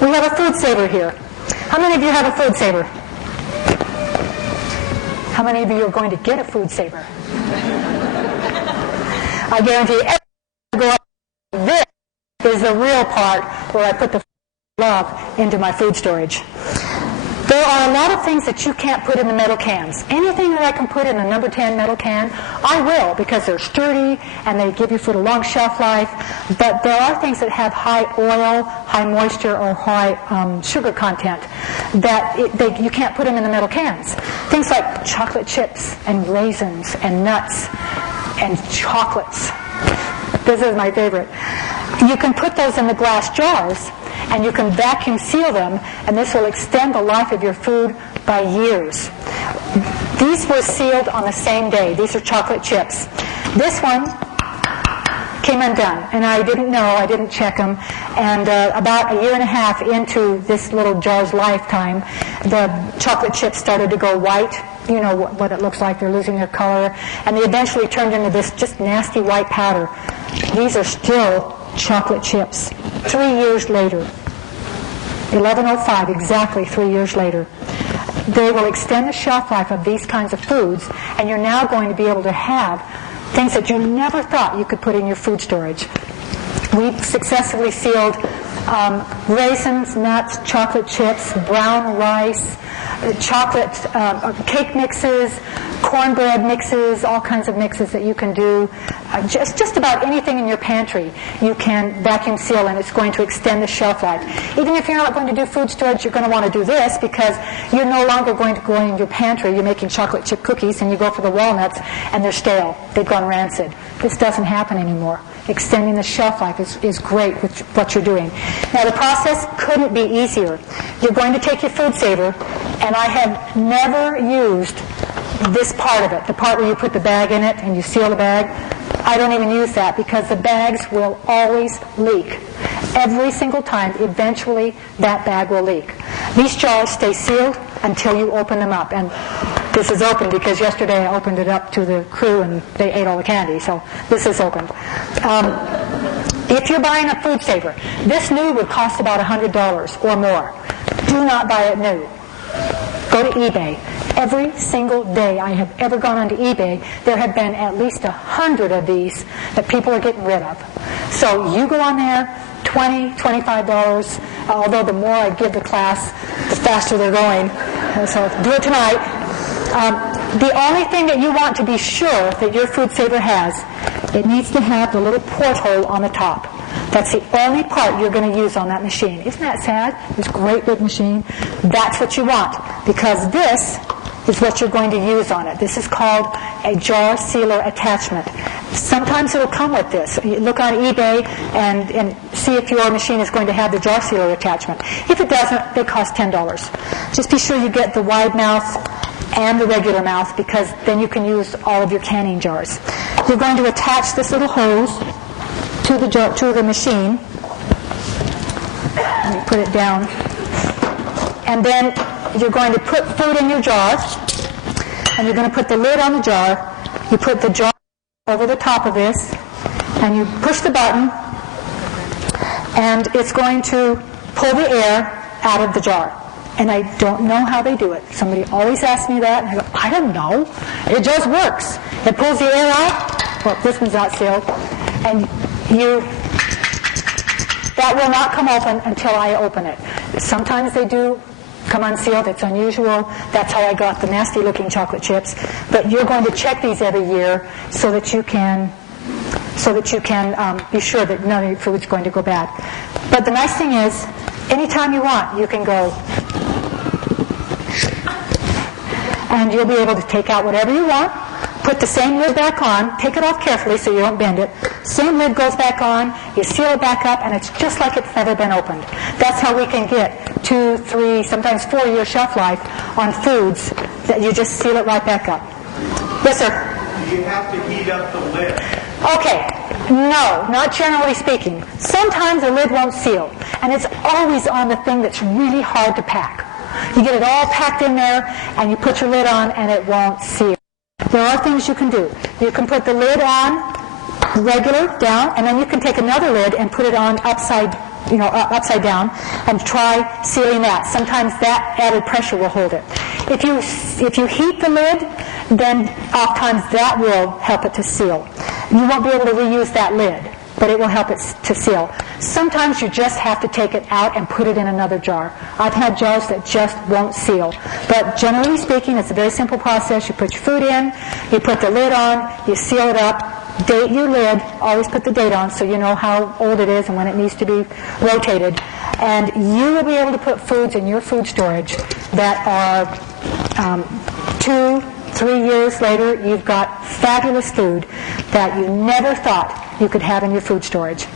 We have a food saver here. How many of you have a food saver? How many of you are going to get a food saver? I guarantee everyone will go up. This is the real part where I put the love into my food storage. There are a lot of things that you can't put in the metal cans. Anything that I can put in a number 10 metal can, I will, because they're sturdy and they give your food a long shelf life. But there are things that have high oil, high moisture, or high sugar content that you can't put them in the metal cans. Things like chocolate chips and raisins and nuts and chocolates. This is my favorite. You can put those in the glass jars, and you can vacuum seal them, and this will extend the life of your food by years. These were sealed on the same day. These are chocolate chips. This one came undone, and I didn't know, I didn't check them, and about a year and a half into this little jar's lifetime, the chocolate chips started to go white. You know what it looks like, they're losing their color, and they eventually turned into this just nasty white powder. These are still chocolate chips. 3 years later, 11:05, exactly 3 years later, they will extend the shelf life of these kinds of foods, and you're now going to be able to have things that you never thought you could put in your food storage. We've successfully sealed raisins, nuts, chocolate chips, brown rice, chocolate cake mixes, cornbread mixes, all kinds of mixes that you can do. Just about anything in your pantry you can vacuum seal, and it's going to extend the shelf life. Even if you're not going to do food storage, you're going to want to do this, because you're no longer going to go in your pantry. You're making chocolate chip cookies and you go for the walnuts and they're stale. They've gone rancid. This doesn't happen anymore. Extending the shelf life is great with what you're doing. Now, the process couldn't be easier. You're going to take your food saver, and I have never used this part of it, the part where you put the bag in it and you seal the bag. I don't even use that, because the bags will always leak. Every single time, eventually, that bag will leak. These jars stay sealed until you open them up. And this is open because yesterday I opened it up to the crew and they ate all the candy, so this is open. If you're buying a food saver, this new would cost about $100 or more. Do not buy it new. Go to eBay. Every single day I have ever gone onto eBay, there have been at least 100 of these that people are getting rid of. So you go on there, $20, $25, although the more I give the class, the faster they're going. So do it tonight. The only thing that you want to be sure that your food saver has, it needs to have the little porthole on the top. That's the only part you're going to use on that machine. Isn't that sad? This great big machine. That's what you want, because this is what you're going to use on it. This is called a jar sealer attachment. Sometimes it'll come with this. You look on eBay and see if your machine is going to have the jar sealer attachment. If it doesn't, they cost $10. Just be sure you get the wide mouth and the regular mouth, because then you can use all of your canning jars. You're going to attach this little hose to the machine. Let me put it down. And then you're going to put food in your jar, and you're going to put the lid on the jar. You put the jar over the top of this, and you push the button, and it's going to pull the air out of the jar. And I don't know how they do it. Somebody always asks me that, and I go, I don't know. It just works. It pulls the air out. Well, this one's not sealed. And that will not come open until I open it. Sometimes they do come unsealed. It's unusual. That's how I got the nasty-looking chocolate chips. But you're going to check these every year so that you can be sure that none of your food's going to go bad. But the nice thing is, anytime you want, you can go, and you'll be able to take out whatever you want, put the same lid back on, take it off carefully so you don't bend it. Same lid goes back on, you seal it back up, and it's just like it's never been opened. That's how we can get 2, 3, sometimes 4-year shelf life on foods that you just seal it right back up. Yes, sir? You have to heat up the lid. Okay. No, not generally speaking. Sometimes the lid won't seal, and it's always on the thing that's really hard to pack. You get it all packed in there, and you put your lid on, and it won't seal. There are things you can do. You can put the lid on regular, down, and then you can take another lid and put it on upside upside down, and try sealing that. Sometimes that added pressure will hold it. If you heat the lid, then oftentimes that will help it to seal. You won't be able to reuse that lid, but it will help it to seal. Sometimes you just have to take it out and put it in another jar. I've had jars that just won't seal. But generally speaking, it's a very simple process. You put your food in, you put the lid on, you seal it up, date your lid, always put the date on so you know how old it is and when it needs to be rotated. And you will be able to put foods in your food storage that are 2-3 years later, you've got fabulous food that you never thought you could have in your food storage.